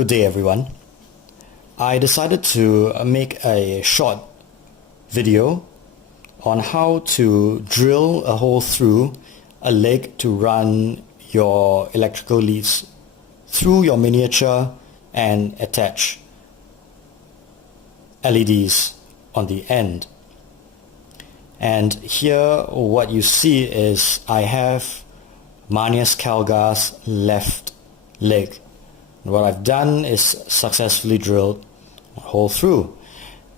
Good day, everyone. I decided to make a short video on how to drill a hole through a leg to run your electrical leads through your miniature and attach LEDs on the end. And here what you see is I have Manius Calgar's left leg. And what I've done is successfully drilled a hole through.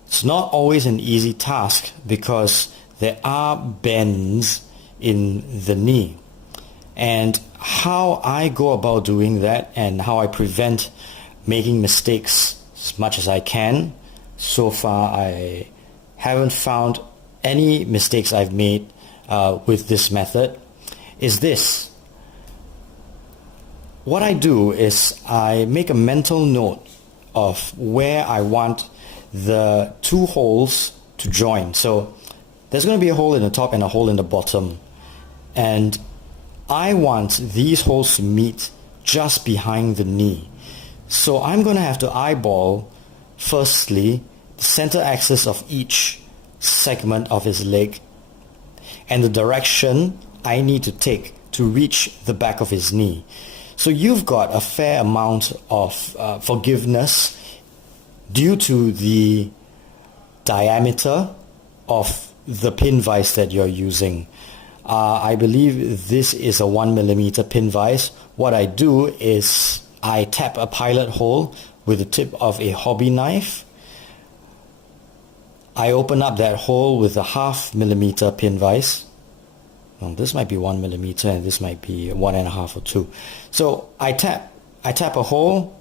It's not always an easy task because there are bends in the knee. And how I go about doing that and how I prevent making mistakes as much as I can, so far I haven't found any mistakes I've made with this method, is this. What I do is I make a mental note of where I want the two holes to join. So there's going to be a hole in the top and a hole in the bottom. And I want these holes to meet just behind the knee. So I'm going to have to eyeball, firstly, the center axis of each segment of his leg and the direction I need to take to reach the back of his knee. So you've got a fair amount of forgiveness due to the diameter of the pin vise that you're using. I believe this is a 1mm pin vise. What I do is I tap a pilot hole with the tip of a hobby knife. I open up that hole with a 0.5mm pin vise. Well, this might be 1mm and this might be 1.5 or 2. So I tap a hole,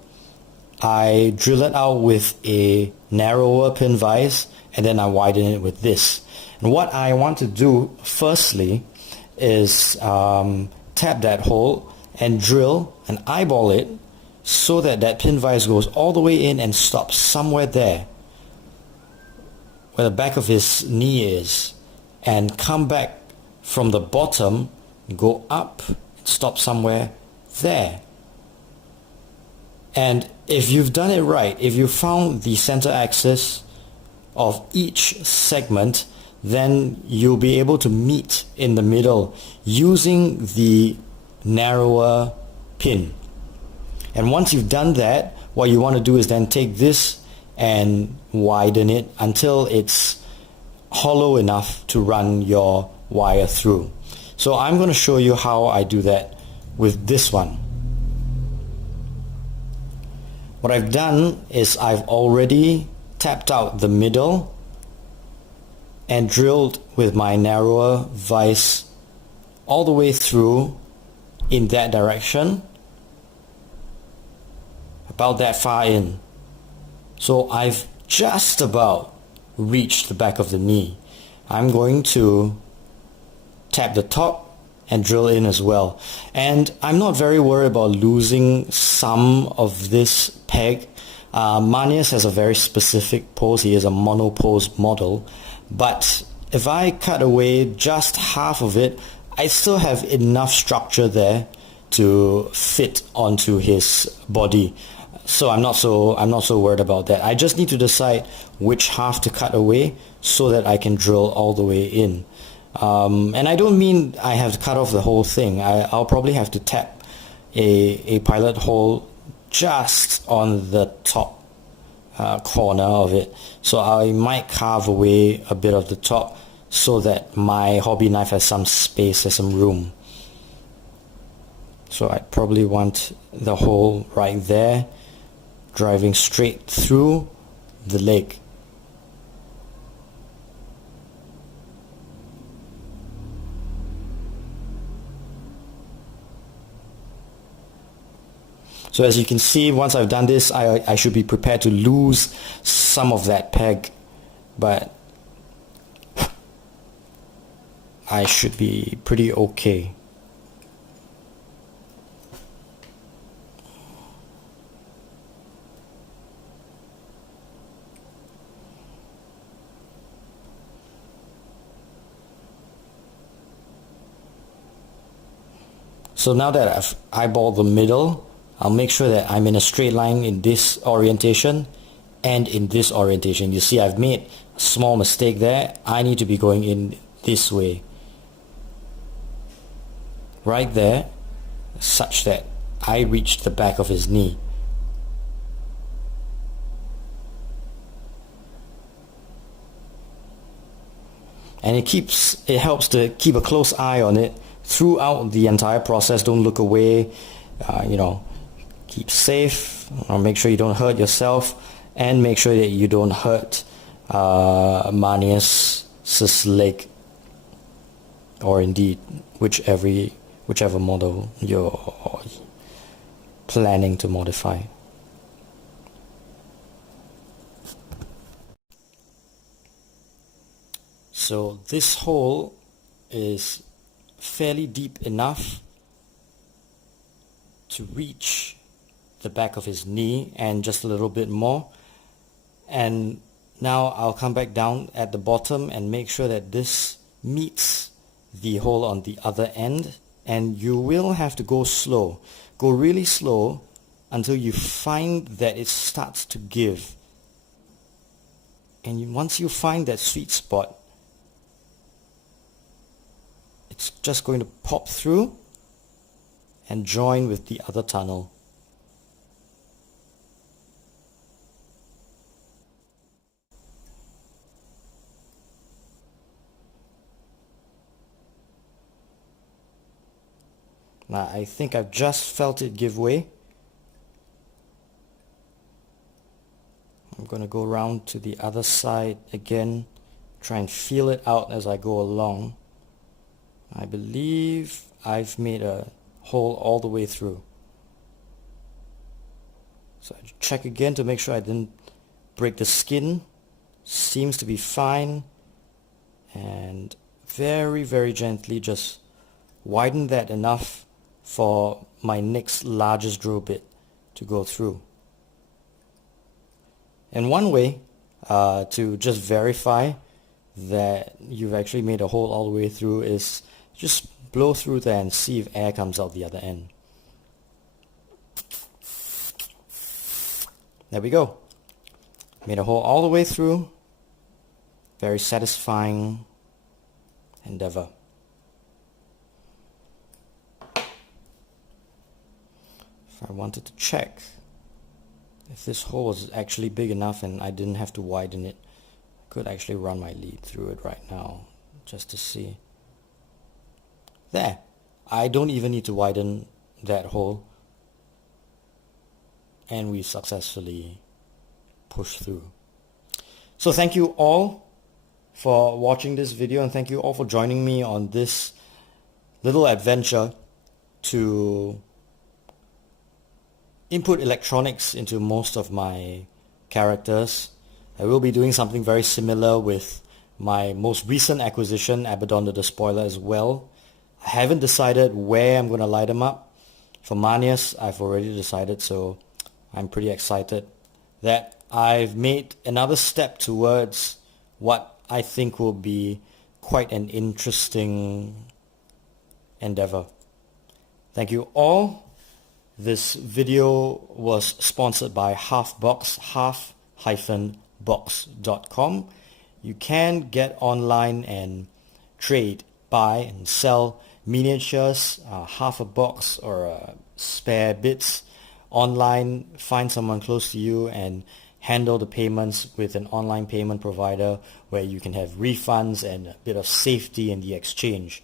I drill it out with a narrower pin vise, and then I widen it with this. And what I want to do firstly is tap that hole and drill and eyeball it so that that pin vise goes all the way in and stops somewhere there where the back of his knee is, and come back from the bottom, go up, stop somewhere there. And if you've done it right, if you found the center axis of each segment, then you'll be able to meet in the middle using the narrower pin. And once you've done that, what you want to do is then take this and widen it until it's hollow enough to run your wire through. So I'm going to show you how I do that with this one. What I've done is I've already tapped out the middle and drilled with my narrower vise all the way through in that direction, about that far in. So I've just about reached the back of the knee. I'm going to tap the top and drill in as well. And I'm not very worried about losing some of this peg. Manius has a very specific pose. He is a monopose model. But if I cut away just half of it, I still have enough structure there to fit onto his body. So I'm not so worried about that. I just need to decide which half to cut away so that I can drill all the way in. And I don't mean I have to cut off the whole thing. I'll probably have to tap a pilot hole just on the top corner of it. So I might carve away a bit of the top so that my hobby knife has some space, has some room. So I probably want the hole right there, driving straight through the leg. So as you can see, once I've done this, I should be prepared to lose some of that peg, but I should be pretty okay. So now that I've eyeballed the middle, I'll make sure that I'm in a straight line in this orientation and in this orientation. You see, I've made a small mistake there. I need to be going in this way, right there, such that I reach the back of his knee. And it helps to keep a close eye on it throughout the entire process. Don't look away, keep safe, or make sure you don't hurt yourself, and make sure that you don't hurt Manius's leg, or indeed whichever model you're planning to modify. So this hole is fairly deep enough to reach the back of his knee and just a little bit more. And now I'll come back down at the bottom and make sure that this meets the hole on the other end. And you will have to go slow. Go really slow until you find that it starts to give. And once you find that sweet spot, it's just going to pop through and join with the other tunnel. Now I think I've just felt it give way. I'm going to go around to the other side again, try and feel it out as I go along. I believe I've made a hole all the way through. So I check again to make sure I didn't break the skin. Seems to be fine. And very, very gently just widen that enough for my next largest drill bit to go through. And one way to just verify that you've actually made a hole all the way through is just blow through there and see if air comes out the other end. There we go. Made a hole all the way through. Very satisfying endeavor. If I wanted to check if this hole was actually big enough and I didn't have to widen it, I could actually run my lead through it right now just to see. There. I don't even need to widen that hole, and we successfully pushed through. So thank you all for watching this video, and thank you all for joining me on this little adventure to input electronics into most of my characters. I will be doing something very similar with my most recent acquisition, Abaddon the Despoiler, as well. I haven't decided where I'm going to light them up. For Manius, I've already decided, so I'm pretty excited that I've made another step towards what I think will be quite an interesting endeavor. Thank you all. This video was sponsored by Halfbox, half-box.com. You can get online and trade, buy and sell miniatures, half a box or spare bits online. Find someone close to you and handle the payments with an online payment provider where you can have refunds and a bit of safety in the exchange.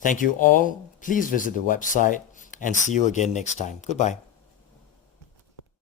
Thank you all. Please visit the website and see you again next time. Goodbye.